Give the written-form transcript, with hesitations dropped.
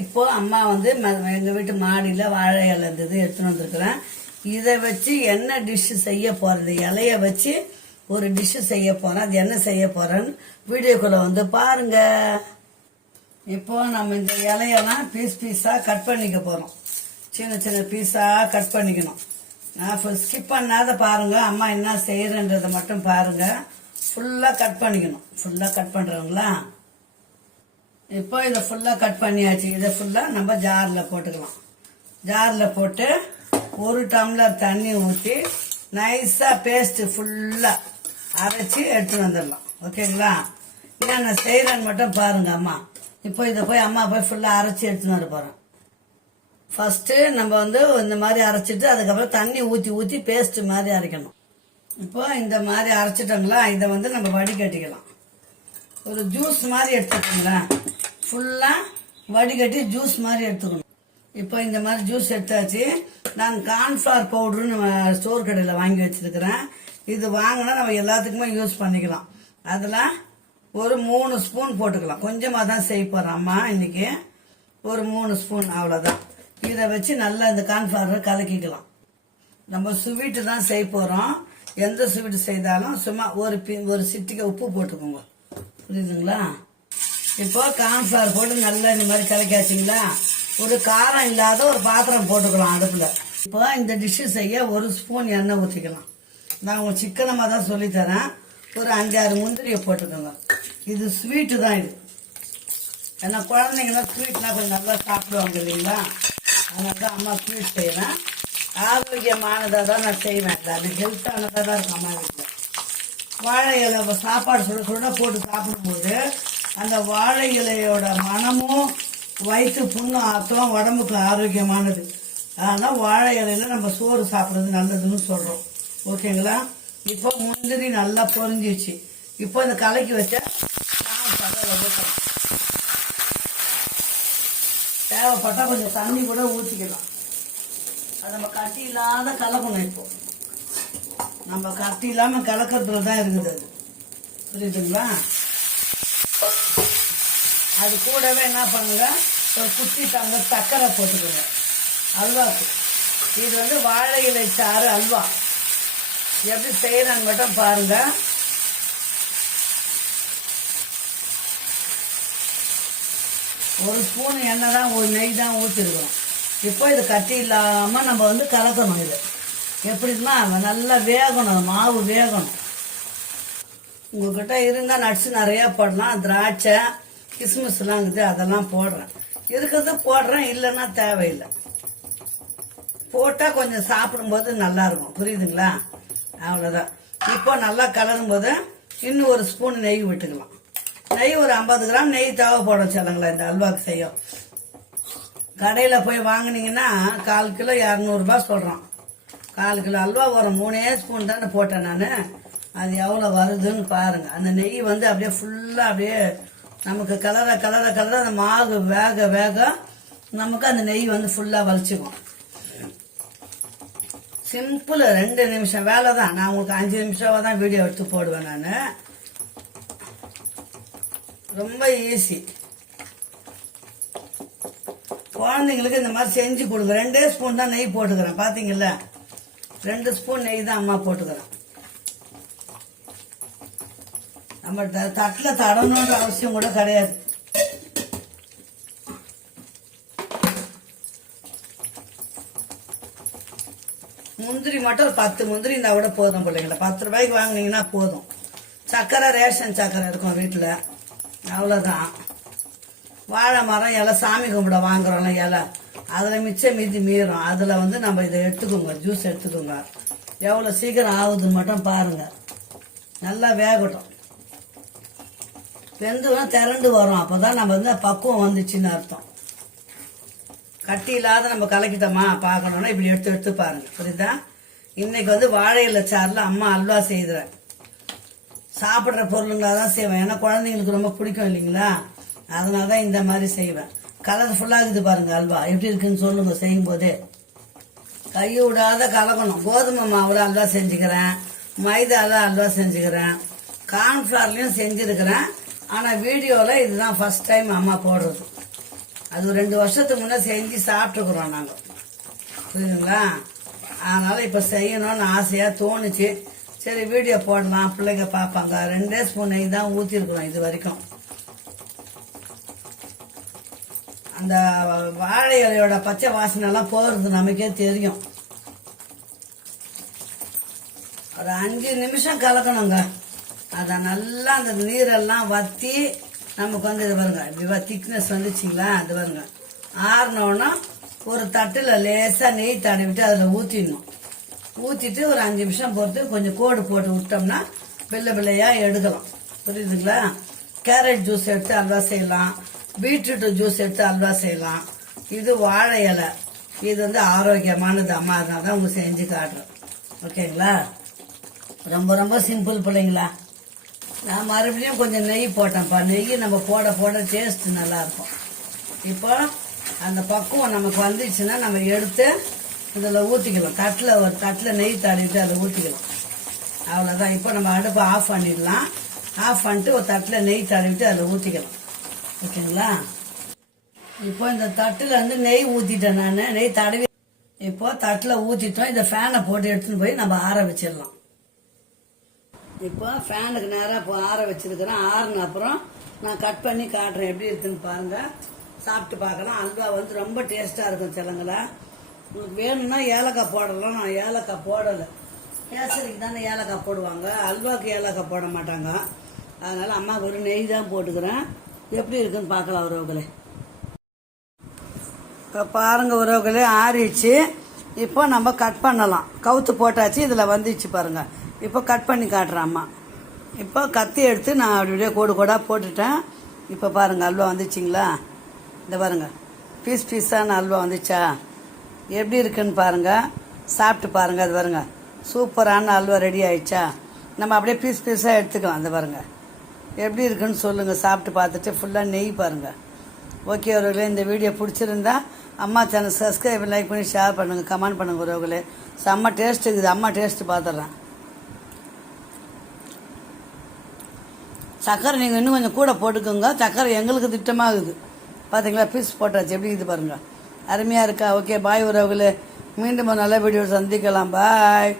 இப்போ அம்மா வந்து எங்க வீட்டு மாடியில வாழை இலை இருந்தது எடுத்துட்டு வந்திருக்கிறேன். இதை வச்சு என்ன டிஷ் செய்ய போறது, இலைய வச்சு ஒரு டிஷ் செய்ய போறேன். அது என்ன செய்ய போறேன்னு வீடியோக்குள்ள வந்து பாருங்க. இப்போ நம்ம இந்த இலையெல்லாம் பீஸ் பீஸா கட் பண்ணிக்க போறோம். சின்ன சின்ன பீஸா கட் பண்ணிக்கணும். நான் ஸ்கிப் பண்ணாத பாருங்க, அம்மா என்ன செய்யறன்றதை மட்டும் பாருங்க. ஃபுல்லா கட் பண்ணிக்கணும். ஃபுல்லா கட் பண்றவங்களா இப்போ இதை ஃபுல்லா கட் பண்ணியாச்சு. இதை ஃபுல்லா நம்ம ஜார்ல போட்டுக்கலாம். ஜார்ல போட்டு ஒரு டம்ளர் தண்ணி ஊற்றி நைஸா பேஸ்ட் ஃபுல்லா அரைச்சி எடுத்துட்டு வந்துடலாம். ஓகேங்களா? என்னென்ன செய்யறேன்னு மட்டும் பாருங்க அம்மா. இப்போ இதை போய் அம்மா போய் ஃபுல்லா அரைச்சி எடுத்துன்னு வர போறேன். ஃபர்ஸ்ட் நம்ம வந்து இந்த மாதிரி அரைச்சிட்டு அதுக்கப்புறம் தண்ணி ஊற்றி ஊற்றி பேஸ்ட் மாதிரி அரைக்கணும். இப்போ இந்த மாதிரி அரைச்சிட்டோங்களா, இதை வந்து நம்ம வடிகட்டிக்கலாம். ஒரு ஜூஸ் மாதிரி எடுத்துக்கோங்களேன். ஃபுல்லா வடிகட்டி ஜூஸ் மாதிரி எடுத்துக்கணும். இப்போ இந்த மாதிரி ஜூஸ் எடுத்தாச்சு. நான் கார்ன்ஃபிளவர் பவுடர்னு ஸ்டோர் கடையில் வாங்கி வச்சிருக்கிறேன். இது வாங்கினா நம்ம எல்லாத்துக்குமே யூஸ் பண்ணிக்கலாம். அதில் ஒரு 3 ஸ்பூன் போட்டுக்கலாம். கொஞ்சமாக தான் செய்ய போகிறோம் அம்மா இன்னைக்கு. ஒரு 3 ஸ்பூன் அவ்வளோதான். இதை வச்சு நல்லா இந்த கார்ன்ஃபிளவர் கலக்கிக்கலாம். நம்ம ஸ்வீட்டு தான் செய்ய போகிறோம். எந்த ஸ்வீட்டு செய்தாலும் சும்மா ஒரு சிட்டிகை உப்பு போட்டுக்கோங்க. புரியுதுங்களா? இப்போ கார்ன்ஃபிளவர் போட்டு நல்லா இந்த மாதிரி கலக்காச்சிங்களா, ஒரு காரம் இல்லாத ஒரு பாத்திரம் போட்டுக்கலாம் அடுப்புல. இப்போ இந்த டிஷ்ஷு செய்ய 1 ஸ்பூன் எண்ணெய் ஊற்றிக்கலாம். நான் உங்களுக்கு சிக்கனமாக தான் சொல்லித்தரேன். ஒரு 5-6 முந்திரியை போட்டுக்கோங்க. இது ஸ்வீட்டு தான் இது. ஏன்னா குழந்தைங்கன்னா ஸ்வீட்னா கொஞ்சம் நல்லா சாப்பிடுவாங்க இல்லைங்களா? அதனால தான் அம்மா ஸ்வீட் செய்வேன். ஆரோக்கியமானதாக தான் நான் செய்வேன். அது ஹெல்த்தானதாக தான் இருக்கும் அம்மா வீட்டில். வாழை இலை சாப்பாடு சுட சுட போட்டு சாப்பிடும்போது அந்த வாழை இலையோட மனமும் வயிற்று புண்ணும் ஆத்தம் உடம்புக்கு ஆரோக்கியமானது. அதனால் வாழை இலையில நம்ம சோறு சாப்பிட்றது நல்லதுன்னு சொல்கிறோம். ஓகேங்களா? இப்போ முந்திரி நல்லா பொரிஞ்சிச்சு. இப்போ இந்த கலக்கி வச்ச ஊற்றலாம். தேவைப்பட்டா கொஞ்சம் தண்ணி கூட ஊற்றிக்கலாம். அது நம்ம கட்டி இல்லாத கலக்கணும். இப்போ நம்ம கட்டி இல்லாம கலக்கிறதுல தான் இருக்குது அது. புரியுதுங்களா? அது கூடவே என்ன பண்ணுங்க, ஒரு குட்டி டம்ளர் சர்க்கரை போட்டுக்கோங்க அல்வாக்கு. இது வந்து வாழை இலை சாறு அல்வா. எப்படி செய்யறாங்க மட்டும் பாருங்க. ஒரு ஸ்பூன் எண்ணெய் தான், ஒரு நெய் தான் ஊற்றிருக்கோம். இப்போ இது கட்டி இல்லாம நம்ம வந்து கலக்கணும். இது எப்படின்னா நல்லா வேகணும், மாவு வேகணும். உங்ககிட்ட இருந்தா நட்ஸ் நிறைய போடலாம். திராட்சை கிஸ்மிஸ் எல்லாம் இருக்குது, அதெல்லாம் போடுறேன். இருக்கிறது போடுறேன், இல்லைன்னா தேவையில்லை. போட்டா கொஞ்சம் சாப்பிடும்போது நல்லா இருக்கும். புரியுதுங்களா? அவ்வளவுதான். இப்போ நல்லா கலரும் போது இன்னும் 1 ஸ்பூன் நெய் விட்டுக்கலாம். நெய் ஒரு 50 கிராம் நெய் தேவைப்படும் சொல்லுங்களா இந்த அல்வாக்கு செய்யும். கடையில போய் வாங்கினீங்கன்னா 1/4 கிலோ 200 ரூபாய் சொல்றான். 1/4 கிலோ அல்வா ஒரு 3 ஸ்பூன் தானே போட்டேன் நான். அது எவ்வளவு வருதுன்னு பாருங்க. அந்த நெய் வந்து அப்படியே ஃபுல்லா அப்படியே நமக்கு கலர கலர கலர அந்த மாவு வேக வேக நமக்கு அந்த நெய் வந்து ஃபுல்லா வலிச்சுக்கும். சிம்பிள், 2 நிமிஷம் வேலை தான். நான் உங்களுக்கு 5 நிமிஷம் தான் வீடியோ எடுத்து போடுவேன் நான். ரொம்ப ஈஸி. குழந்தைங்களுக்கு இந்த மாதிரி செஞ்சு கொடுங்க. 2 ஸ்பூன் தான் நெய் போட்டுக்கிறேன். பாத்தீங்கல்ல, 2 ஸ்பூன் நெய் தான் அம்மா போட்டுக்கிறேன். நம்ம தட்டில் தடணுன்ற அவசியம் கூட கிடையாது. முந்திரி மட்டும் ஒரு 10 முந்திரி இருந்தா கூட போதும் பிள்ளைங்களா. 10 ரூபாய்க்கு வாங்கினீங்கன்னா போதும். சக்கரை ரேஷன் சக்கரை இருக்கும் வீட்டில், அவ்வளோதான். வாழை மரம் இலை சாமி கும்பிட வாங்குறோம்ல இலை, அதில் மிச்சம் மீதி மீறும். அதில் வந்து நம்ம இதை எடுத்துக்கோங்க, ஜூஸ் எடுத்துக்கோங்க. எவ்வளோ சீக்கிரம் ஆகுதுன்னு மட்டும் பாருங்க. நல்லா வேகட்டும். வெந்துனா திரண்டு வரும். அப்போதான் நம்ம வந்து பக்குவம் வந்துச்சுன்னு அர்த்தம். கட்டி இல்லாத நம்ம கலக்கிட்டோமா பார்க்கணும்னா இப்படி எடுத்து எடுத்து பாருங்க. புரியுதா? இன்னைக்கு வந்து வாழை இலை சாறுல அம்மா அல்வா செய்கிறேன். சாப்பிட்ற பொருளுங்களா தான் செய்வேன். ஏன்னா குழந்தைங்களுக்கு ரொம்ப பிடிக்கும் இல்லைங்களா? அதனால தான் இந்த மாதிரி செய்வேன். கலர்ஃபுல்லாக இருக்குது பாருங்க அல்வா. எப்படி இருக்குன்னு சொல்லுங்க செய்யும் போதே. கையை விடாத கலக்கணும். கோதுமை மாவுல அல்வா செஞ்சுக்கிறேன், மைதால அல்வா செஞ்சுக்கிறேன், கார்ன்ஃபிளவர்லயும் செஞ்சிருக்கிறேன். ஆனா வீடியோல இதுதான் ஃபர்ஸ்ட் டைம் அம்மா போடுறது. அது 2 வருஷத்துக்கு முன்னே செஞ்சு சாப்பிட்டுக்குறோம் நாங்கள், புரியுதுங்களா? அதனால் இப்போ செய்யணும்னு ஆசையாக தோணுச்சு. சரி வீடியோ போடலாம், பிள்ளைங்க பார்ப்பாங்க. 2 ஸ்பூன் நெய் தான் ஊற்றிருக்குறோம் இது வரைக்கும். அந்த வாழை இலையோட பச்சை வாசனைலாம் போகிறது நமக்கே தெரியும். ஒரு 5 நிமிஷம் கலக்கணுங்க. அதை நல்லா அந்த நீரெல்லாம் வற்றி நமக்கு வந்து இது பாருங்க, இப்படி திக்னஸ் வந்துச்சிங்களா, அது பாருங்க. ஆறினோன்னா ஒரு தட்டில் லேசாக நெய் தடவிட்டு அதில் ஊற்றிடணும். ஊற்றிட்டு ஒரு 5 நிமிஷம் பொறுத்து கொஞ்சம் கோடு போட்டு விட்டோம்னா வெள்ளை வெள்ளையாக எடுக்கலாம், புரியுதுங்களா? கேரட் ஜூஸ் எடுத்து அல்வா செய்யலாம், பீட்ரூட் ஜூஸ் எடுத்து அல்வா செய்யலாம். இது வாழை இலை, இது வந்து ஆரோக்கியமானது அம்மா, அதனால தான் உங்களுக்கு செஞ்சு காட்டுறேன். ஓகேங்களா? ரொம்ப ரொம்ப சிம்பிள் பிள்ளைங்களா. நான் மறுபடியும் கொஞ்சம் நெய் போட்டேன்ப்பா. நெய் நம்ம போட போட டேஸ்ட் நல்லா இருக்கும். இப்போ அந்த பக்குவம் நமக்கு வந்துச்சுன்னா நம்ம எடுத்து இதில் ஊற்றிக்கலாம். ஒரு தட்டில் நெய் தடவிட்டு அதை ஊற்றிக்கலாம். அவ்வளோதான். இப்போ நம்ம அடுப்பை ஆஃப் பண்ணிடலாம். ஆஃப் பண்ணிட்டு ஒரு தட்டில் நெய் தடவிட்டு அதில் ஊற்றிக்கலாம். ஓகேங்களா? இப்போ இந்த தட்டில் வந்து நெய் ஊற்றிட்டேன் நான், நெய் தடவி. இப்போ தட்டில் ஊற்றிட்டோம். இந்த ஃபேனை போட்டு எடுத்துன்னு போய் நம்ம ஆற வச்சிடலாம். இப்போ ஃபேனுக்கு நேராக இப்போ ஆற வச்சிருக்கிறேன். ஆறுன அப்புறம் நான் கட் பண்ணி காட்டுறேன் எப்படி இருக்குன்னு பாருங்க, சாப்பிட்டு பார்க்கலாம். அல்வா வந்து ரொம்ப டேஸ்ட்டாக இருக்கும் செல்லங்களா. உங்களுக்கு வேணும்னா ஏலக்காய் போடலாம். நான் ஏலக்காய் போடலை. கேசரிக்கு தானே ஏலக்காய் போடுவாங்க, அல்வாவுக்கு ஏலக்காய் போட மாட்டாங்க. அதனால அம்மா ஒரு நெய் தான் போட்டுக்கிறேன். எப்படி இருக்குன்னு பார்க்கலாம் உறவுகளே. இப்போ பாருங்க உறவுகளே, ஆறிடுச்சு. இப்போ நம்ம கட் பண்ணலாம். கவுத்து போட்டாச்சு, இதில் வந்துச்சு பாருங்க. இப்போ கட் பண்ணி காட்டுறேன் அம்மா. இப்போ கத்தி எடுத்து நான் அப்படியே கோடு கோடாக போட்டுட்டேன். இப்போ பாருங்கள் அல்வா வந்துச்சிங்களா, இந்த பாருங்க பீஸ் பீஸான அல்வா வந்துச்சா, எப்படி இருக்குன்னு பாருங்கள், சாப்பிட்டு பாருங்கள். அது பாருங்கள் சூப்பரான அல்வா ரெடி ஆயிடுச்சா. நம்ம அப்படியே பீஸ் பீஸாக எடுத்துக்கலாம். அந்த பாருங்கள் எப்படி இருக்குன்னு சொல்லுங்கள், சாப்பிட்டு பார்த்துட்டு. ஃபுல்லாக நெய் பாருங்கள். ஓகே உறவுகளே, இந்த வீடியோ பிடிச்சிருந்தா அம்மா சேனல் சப்ஸ்கிரைப் லைக் பண்ணி ஷேர் பண்ணுங்கள், கமெண்ட் பண்ணுங்கள் உறவுகளே. செம்ம டேஸ்ட் இருக்குது. அம்மா டேஸ்ட்டு பார்த்துட்றேன். சக்கரை நீங்கள் இன்னும் கொஞ்சம் கூட போட்டுக்கோங்க. சக்கரை எங்களுக்கு திட்டமாகுது. பார்த்தீங்களா, பீஸ் போட்டாச்சு. எப்படி இது பாருங்கள், அருமையாக இருக்கா? ஓகே பாய் உறவுகளே, மீண்டும் ஒரு நல்ல வீடியோ சந்திக்கலாம். பாய்.